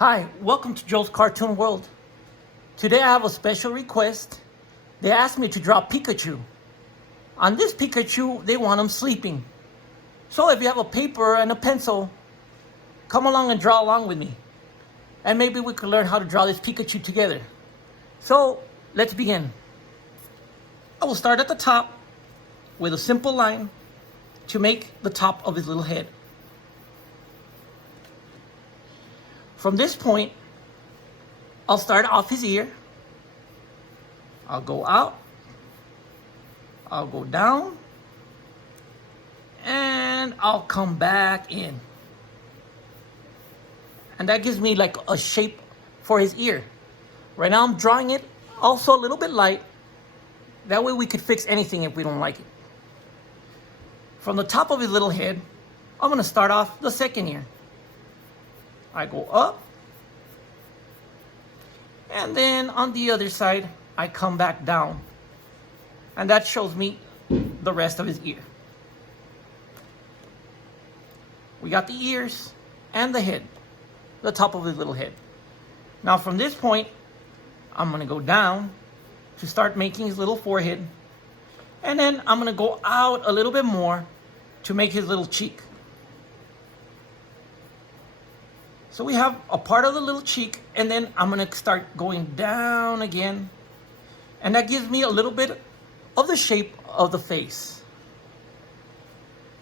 Hi, welcome to Joe's Cartoon World. Today I have a special request. They asked me to draw Pikachu. On this Pikachu, they want him sleeping. So if you have a paper and a pencil, come along and draw along with me. And maybe we could learn how to draw this Pikachu together. So let's begin. I will start at the top with a simple line to make the top of his little head. From this point, I'll start off his ear. I'll go out. I'll go down. And I'll come back in. And that gives me like a shape for his ear. Right now I'm drawing it also a little bit light. That way we could fix anything if we don't like it. From the top of his little head, I'm going to start off the second ear. I go up, and then on the other side, I come back down. And that shows me the rest of his ear. We got the ears and the head, the top of his little head. Now from this point, I'm going to go down to start making his little forehead. And then I'm going to go out a little bit more to make his little cheek. So we have a part of the little cheek, and then I'm going to start going down again. And that gives me a little bit of the shape of the face.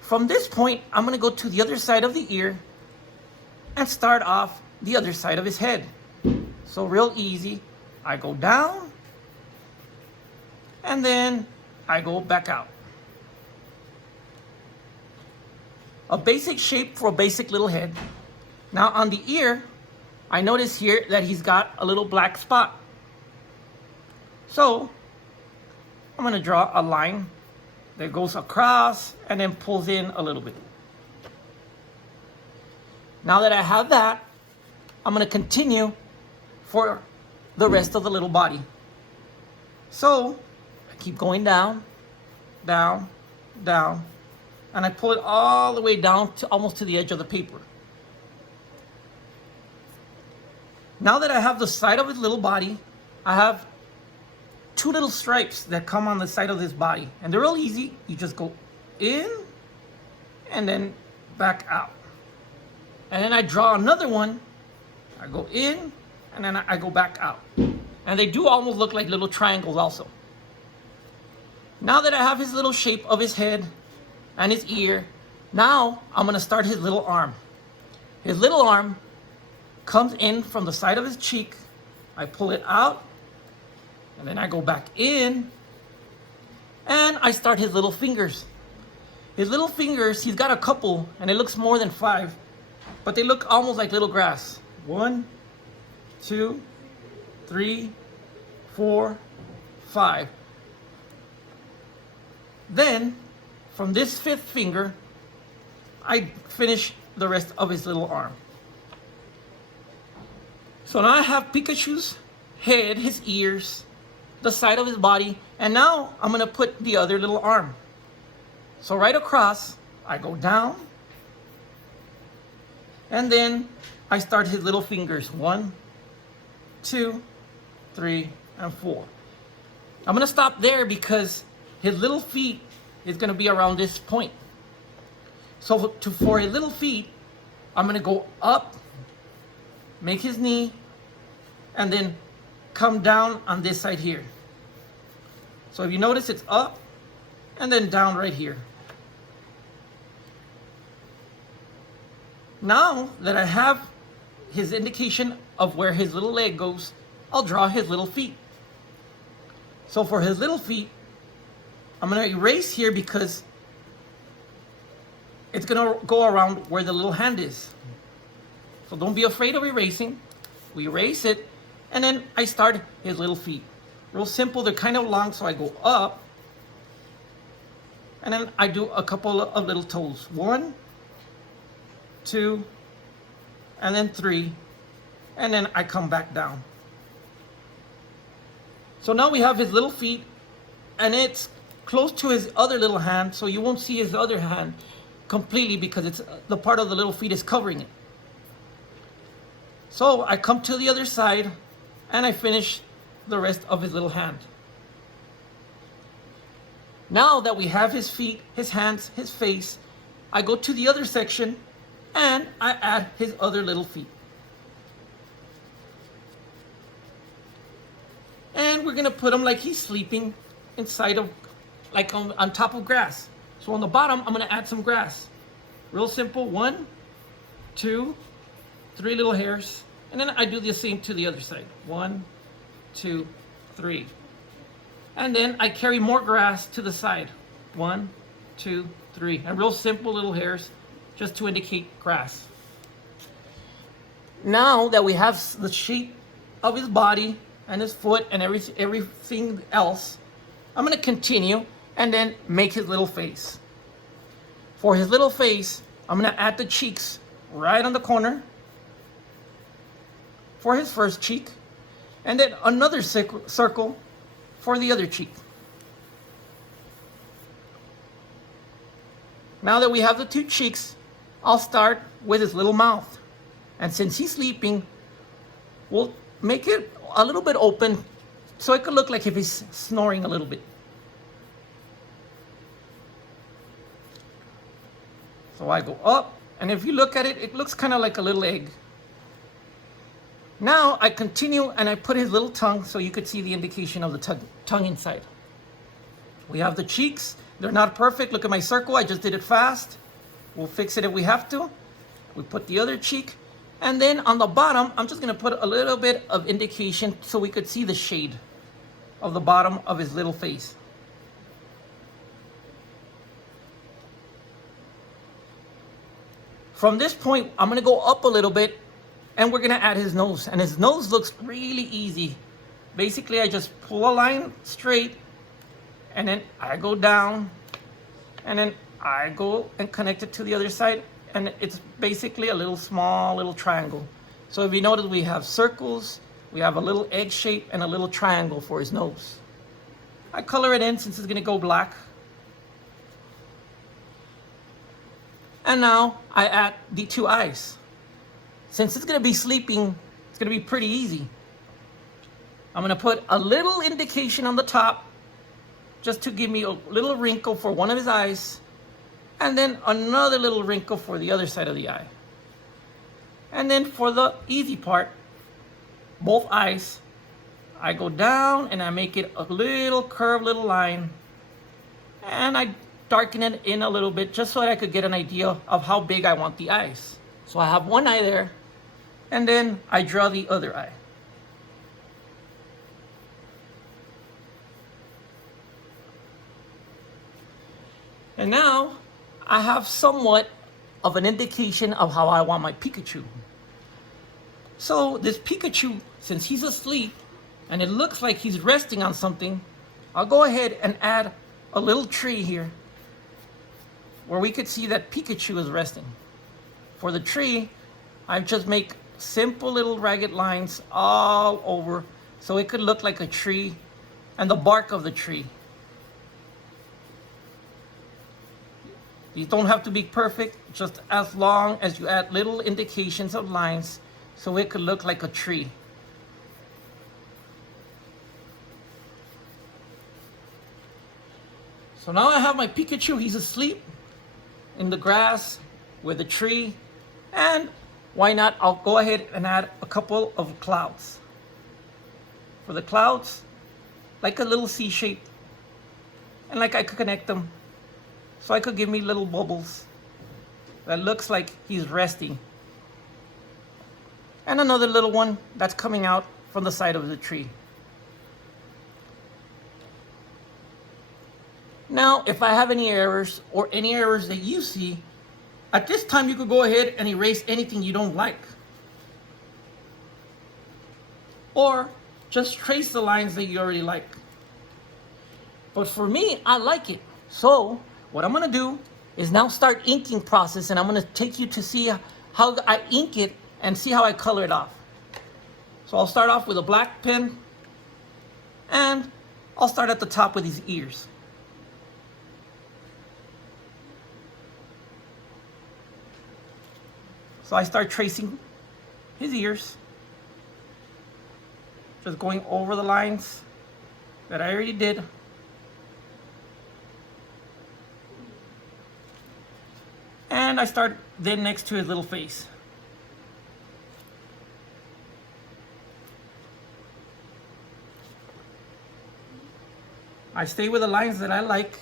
From this point, I'm going to go to the other side of the ear and start off the other side of his head. So real easy. I go down, and then I go back out. A basic shape for a basic little head. Now on the ear, I notice here that he's got a little black spot. So I'm going to draw a line that goes across and then pulls in a little bit. Now that I have that, I'm going to continue for the rest of the little body. So I keep going down, down, down, and I pull it all the way down to almost to the edge of the paper. Now that I have the side of his little body, I have two little stripes that come on the side of his body. And they're real easy. You just go in and then back out. And then I draw another one. I go in and then I go back out. And they do almost look like little triangles also. Now that I have his little shape of his head and his ear, now I'm going to start his little arm. His little arm comes in from the side of his cheek. I pull it out, and then I go back in, and I start his little fingers. His little fingers, he's got a couple, and it looks more than 5, but they look almost like little grass. 1, 2, 3, 4, 5. Then, from this 5th finger, I finish the rest of his little arm. So now I have Pikachu's head, his ears, the side of his body, and now I'm going to put the other little arm. So right across, I go down, and then I start his little fingers. 1, 2, 3, and 4. I'm going to stop there because his little feet is going to be around this point. So for his little feet, I'm going to go up, make his knee, and then come down on this side here. So if you notice, it's up and then down right here. Now that I have his indication of where his little leg goes, I'll draw his little feet. So for his little feet, I'm going to erase here because it's going to go around where the little hand is. So don't be afraid of erasing. We erase it, and then I start his little feet. Real simple. They're kind of long, so I go up, and then I do a couple of little toes. 1, 2, and then 3, and then I come back down. So now we have his little feet, and it's close to his other little hand, so you won't see his other hand completely because it's the part of the little feet is covering it. So I come to the other side and I finish the rest of his little hand. Now that we have his feet, his hands, his face, I go to the other section and I add his other little feet. And we're gonna put him like he's sleeping inside of, like on top of grass. So on the bottom, I'm gonna add some grass. Real simple, 1, 2, 3 little hairs. And then I do the same to the other side. 1, 2, 3. And then I carry more grass to the side. 1, 2, 3. And real simple little hairs just to indicate grass. Now that we have the shape of his body and his foot and everything else, I'm going to continue and then make his little face. For his little face, I'm going to add the cheeks right on the corner for his first cheek, and then another circle for the other cheek. Now that we have the 2 cheeks, I'll start with his little mouth. And since he's sleeping, we'll make it a little bit open so it could look like if he's snoring a little bit. So I go up, and if you look at it, it looks kind of like a little egg. Now I continue and I put his little tongue so you could see the indication of the tongue inside. We have the cheeks. They're not perfect. Look at my circle. I just did it fast. We'll fix it if we have to. We put the other cheek. And then on the bottom, I'm just going to put a little bit of indication so we could see the shade of the bottom of his little face. From this point, I'm going to go up a little bit and we're going to add his nose. And his nose looks really easy. Basically, I just pull a line straight and then I go down and then I go and connect it to the other side. And it's basically a small little triangle. So if you notice, we have circles, we have a little egg shape and a little triangle for his nose. I color it in since it's going to go black. And now I add the 2 eyes. Since it's going to be sleeping, it's going to be pretty easy. I'm going to put a little indication on the top just to give me a little wrinkle for one of his eyes, and then another little wrinkle for the other side of the eye. And then for the easy part, both eyes, I go down and I make it a little curved little line, and I darken it in a little bit just so that I could get an idea of how big I want the eyes. So I have one eye there, and then I draw the other eye. And now I have somewhat of an indication of how I want my Pikachu. So this Pikachu, since he's asleep and it looks like he's resting on something, I'll go ahead and add a little tree here where we could see that Pikachu is resting. For the tree, I just make simple little ragged lines all over so it could look like a tree and the bark of the tree. These don't have to be perfect, just as long as you add little indications of lines so it could look like a tree. So now I have my Pikachu. He's asleep in the grass with a tree, and why not, I'll go ahead and add a couple of clouds. For the clouds, like a little C shape, and like I could connect them so I could give me little bubbles that looks like he's resting, and another little one that's coming out from the side of the tree. Now, if I have any errors or any errors that you see, at this time you could go ahead and erase anything you don't like. Or just trace the lines that you already like. But for me, I like it. So what I'm gonna do is now start inking process, and I'm gonna take you to see how I ink it and see how I color it off. So I'll start off with a black pen, and I'll start at the top with his ears. So I start tracing his ears. Just going over the lines that I already did. And I start then next to his little face. I stay with the lines that I like.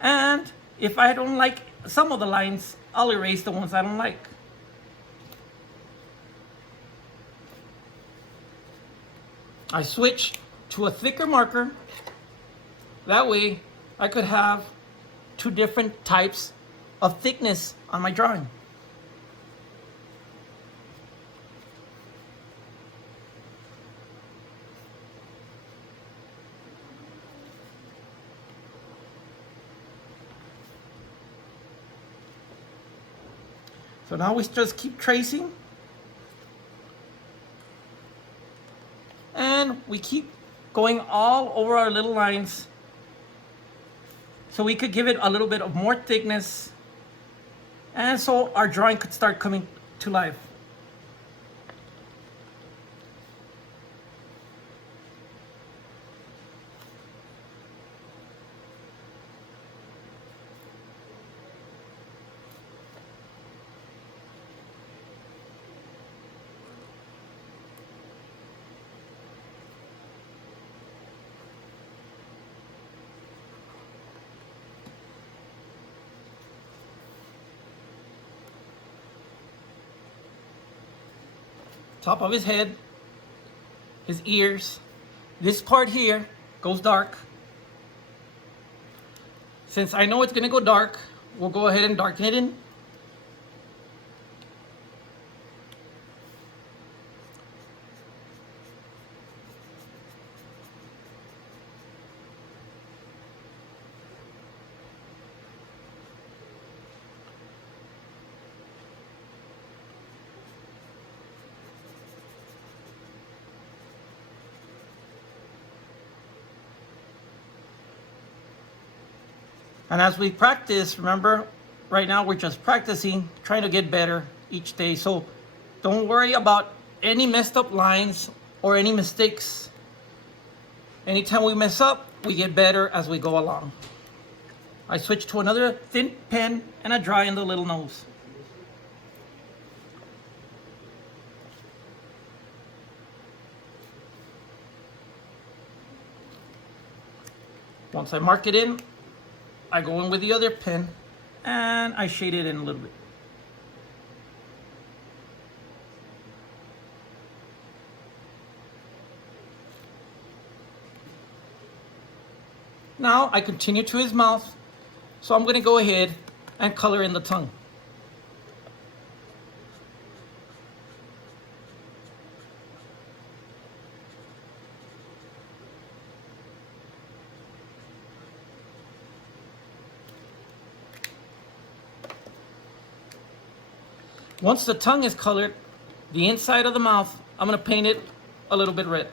And if I don't like some of the lines, I'll erase the ones I don't like. I switch to a thicker marker. That way I could have two different types of thickness on my drawing. So now we just keep tracing. And we keep going all over our little lines so we could give it a little bit of more thickness, and so our drawing could start coming to life. Top of his head, his ears. This part here goes dark. Since I know it's gonna go dark, we'll go ahead and darken it in. And as we practice, remember, right now we're just practicing, trying to get better each day. So don't worry about any messed up lines or any mistakes. Anytime we mess up, we get better as we go along. I switch to another thin pen and I draw in the little nose. Once I mark it in, I go in with the other pen and I shade it in a little bit. Now I continue to his mouth, so I'm going to go ahead and color in the tongue. Once the tongue is colored, the inside of the mouth, I'm going to paint it a little bit red.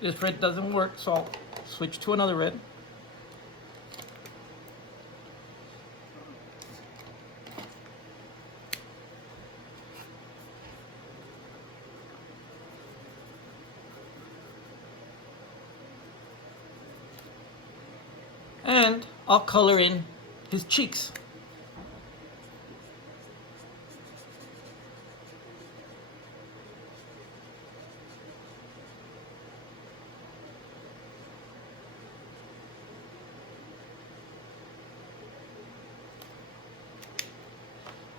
This red doesn't work, so I'll switch to another red. And I'll color in his cheeks.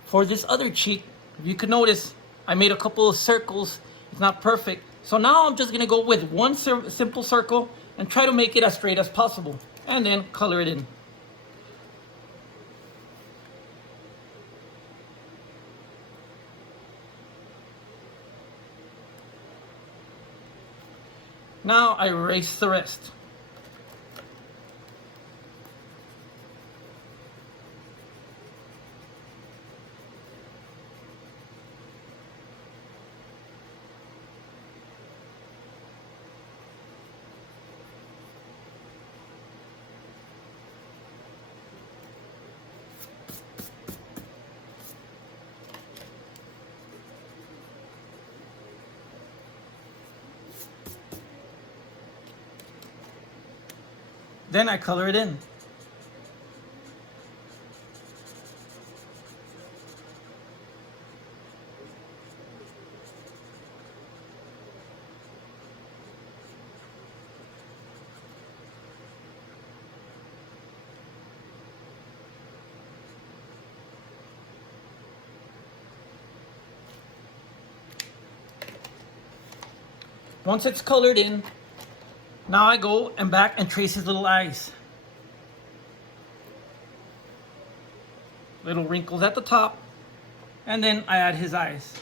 For this other cheek, if you could notice, I made a couple of circles. It's not perfect. So now I'm just gonna go with one simple circle and try to make it as straight as possible. And then color it in. Now I erase the rest. Then I color it in. Once it's colored in, now I go and back and trace his little eyes. Little wrinkles at the top, and then I add his eyes.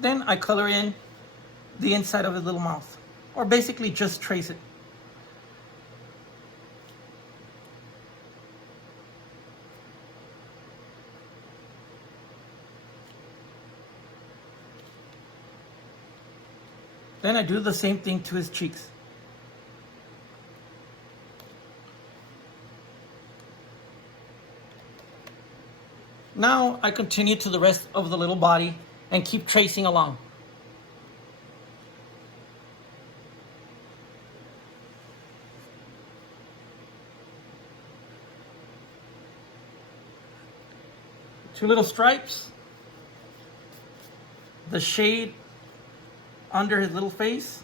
Then I color in the inside of his little mouth, or basically just trace it. Then I do the same thing to his cheeks. Now I continue to the rest of the little body and keep tracing along. Two little stripes, the shade under his little face,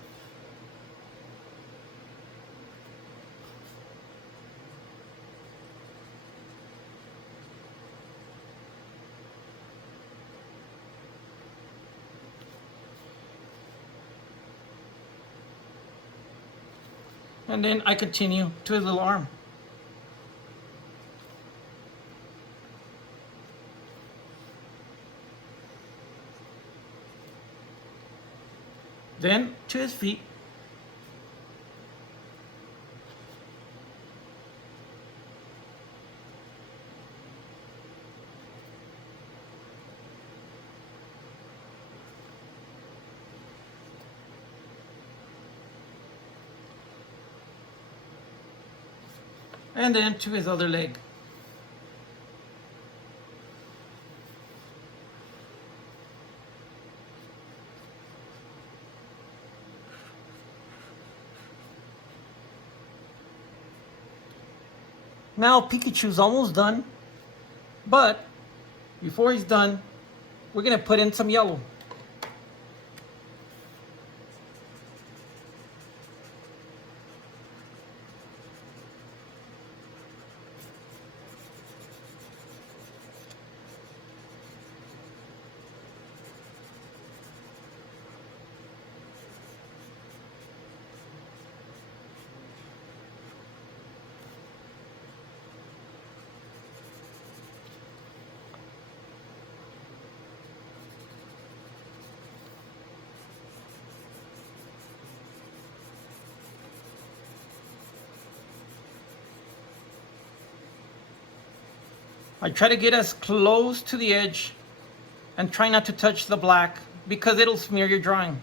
and then I continue to his little arm. Then to his feet. And then to his other leg. Now Pikachu's almost done, but before he's done, we're gonna put in some yellow. I try to get as close to the edge and try not to touch the black because it'll smear your drawing.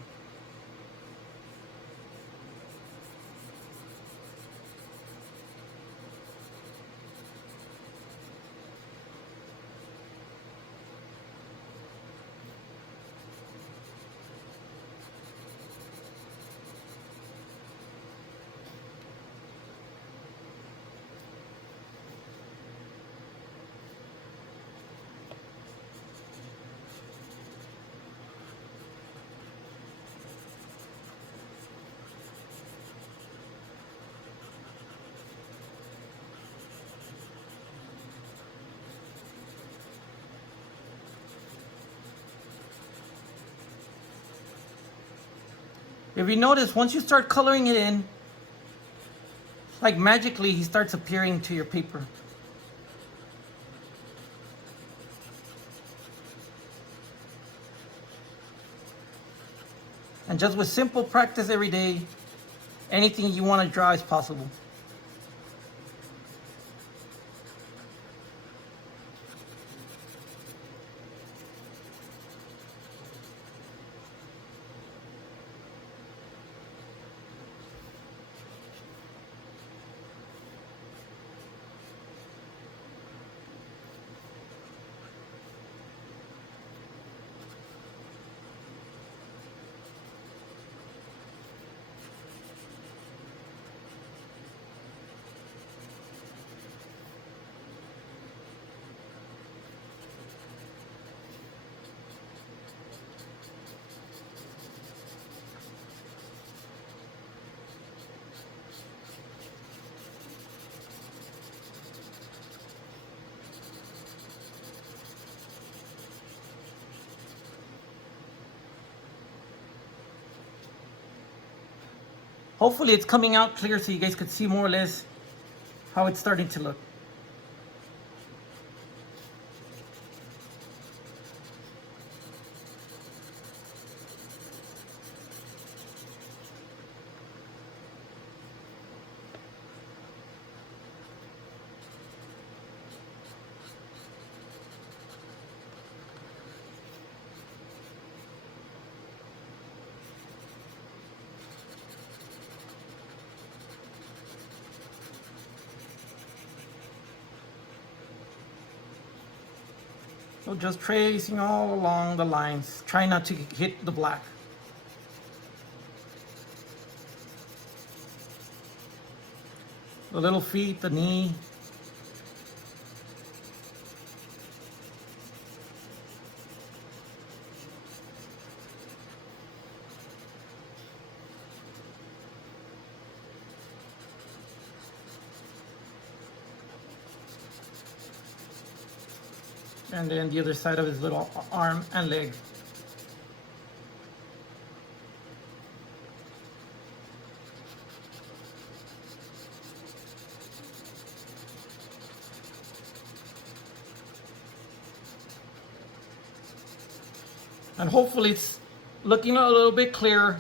If you notice, once you start coloring it in, like magically he starts appearing to your paper. And just with simple practice every day, anything you want to draw is possible. Hopefully it's coming out clear so you guys could see more or less how it's starting to look. So just tracing all along the lines, try not to hit the black. The little feet, the knee. And then the other side of his little arm and leg. And hopefully it's looking a little bit clearer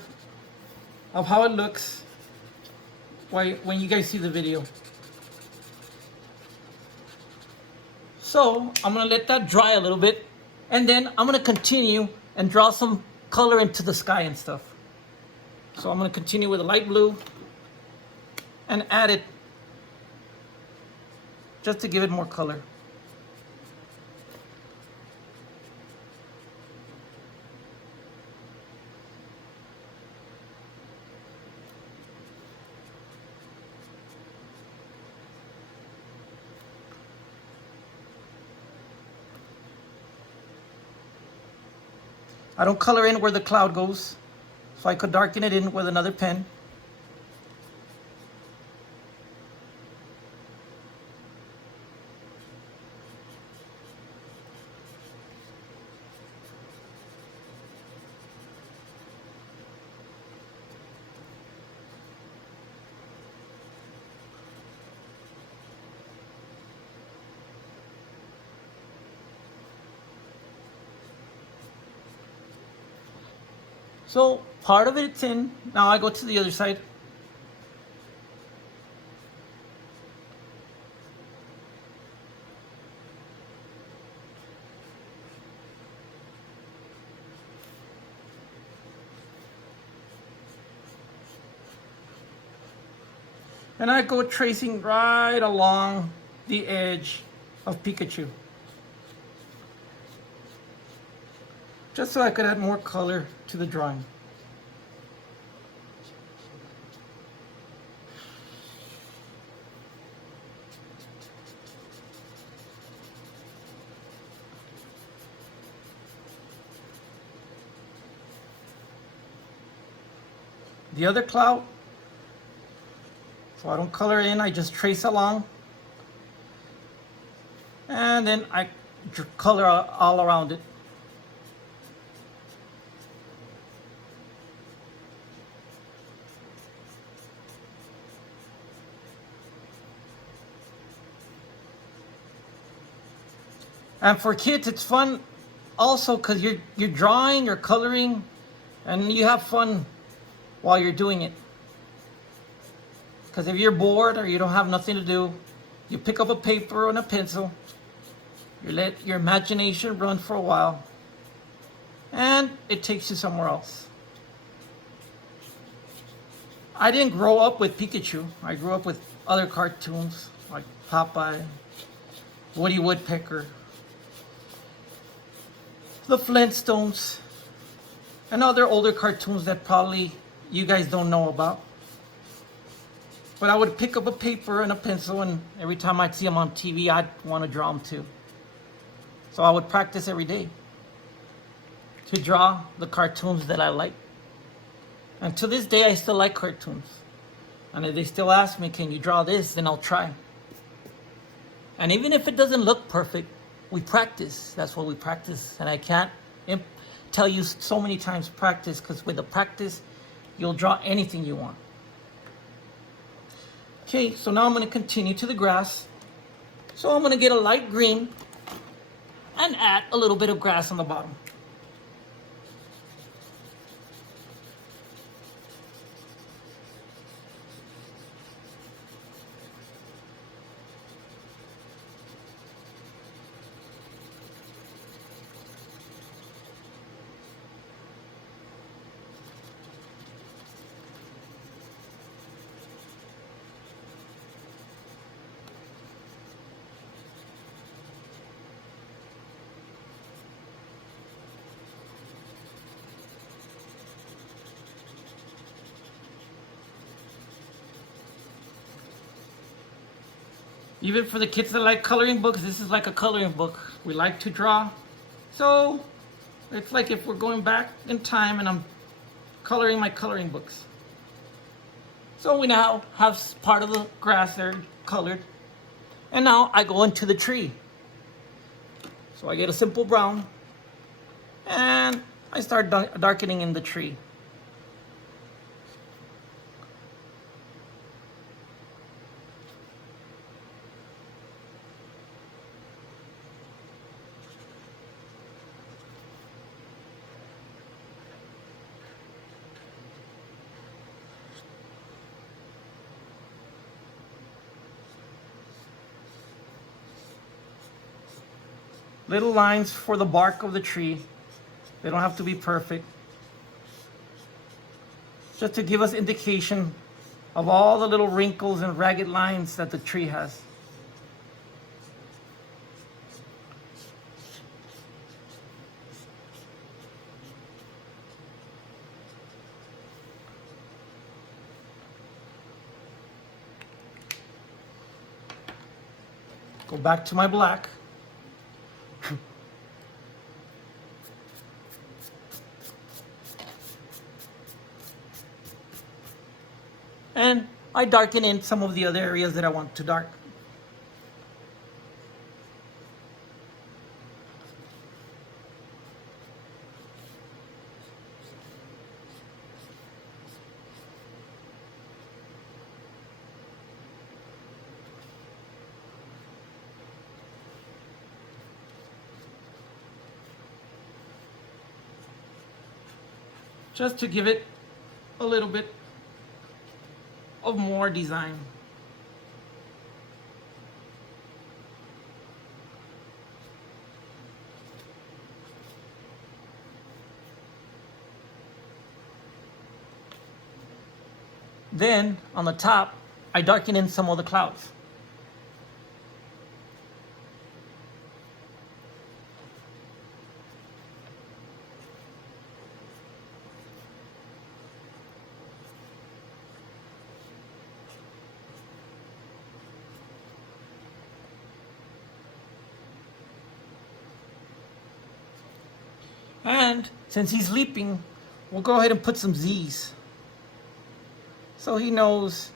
of how it looks when you guys see the video. So I'm gonna let that dry a little bit, and then I'm gonna continue and draw some color into the sky and stuff. So I'm gonna continue with a light blue and add it just to give it more color. I don't color in where the cloud goes, so I could darken it in with another pen. So part of it's in. Now I go to the other side. And I go tracing right along the edge of Pikachu. Just so I could add more color to the drawing. The other cloud, so I don't color in, I just trace along. And then I color all around it. And for kids, it's fun also because you're drawing, you're coloring, and you have fun while you're doing it. Because if you're bored or you don't have nothing to do, you pick up a paper and a pencil, you let your imagination run for a while, and it takes you somewhere else. I didn't grow up with Pikachu. I grew up with other cartoons like Popeye, Woody Woodpecker, the Flintstones, and other older cartoons that probably you guys don't know about. But I would pick up a paper and a pencil, and every time I'd see them on TV, I'd want to draw them too. So I would practice every day to draw the cartoons that I like. And to this day, I still like cartoons. And if they still ask me, can you draw this? Then I'll try. And even if it doesn't look perfect, we practice. That's what we practice. And I can't tell you so many times practice, because with the practice, you'll draw anything you want. Okay, so now I'm going to continue to the grass. So I'm going to get a light green and add a little bit of grass on the bottom. Even for the kids that like coloring books, this is like a coloring book. We like to draw. So it's like if we're going back in time and I'm coloring my coloring books. So we now have part of the grass there colored. And now I go into the tree. So I get a simple brown and I start darkening in the tree. Little lines for the bark of the tree. They don't have to be perfect. Just to give us indication of all the little wrinkles and ragged lines that the tree has. Go back to my black. And I darken in some of the other areas that I want to darken. Just to give it a little bit of more design. Then on the top, I darken in some of the clouds. And since he's leaping, we'll go ahead and put some Z's. So he knows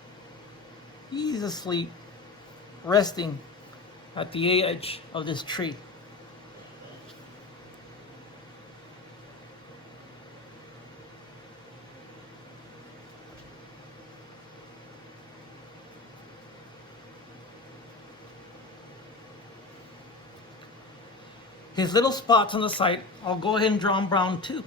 he's asleep, resting at the edge of this tree. His little spots on the side, I'll go ahead and draw them brown too.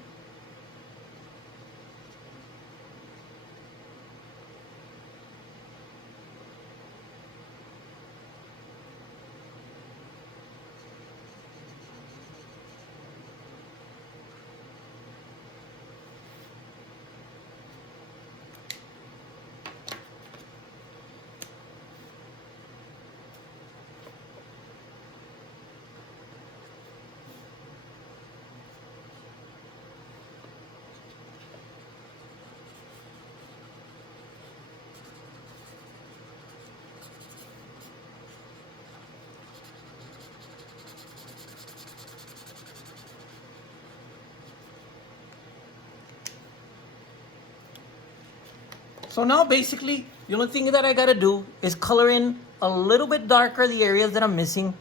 So now basically, the only thing that I gotta do is color in a little bit darker the areas that I'm missing.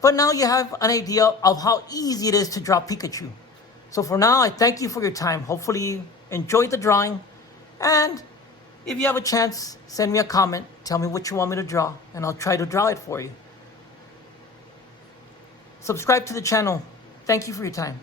But now you have an idea of how easy it is to draw Pikachu. So for now, I thank you for your time. Hopefully you enjoyed the drawing. And If you have a chance, send me a comment. Tell me what you want me to draw, and I'll try to draw it for you. Subscribe to the channel. Thank you for your time.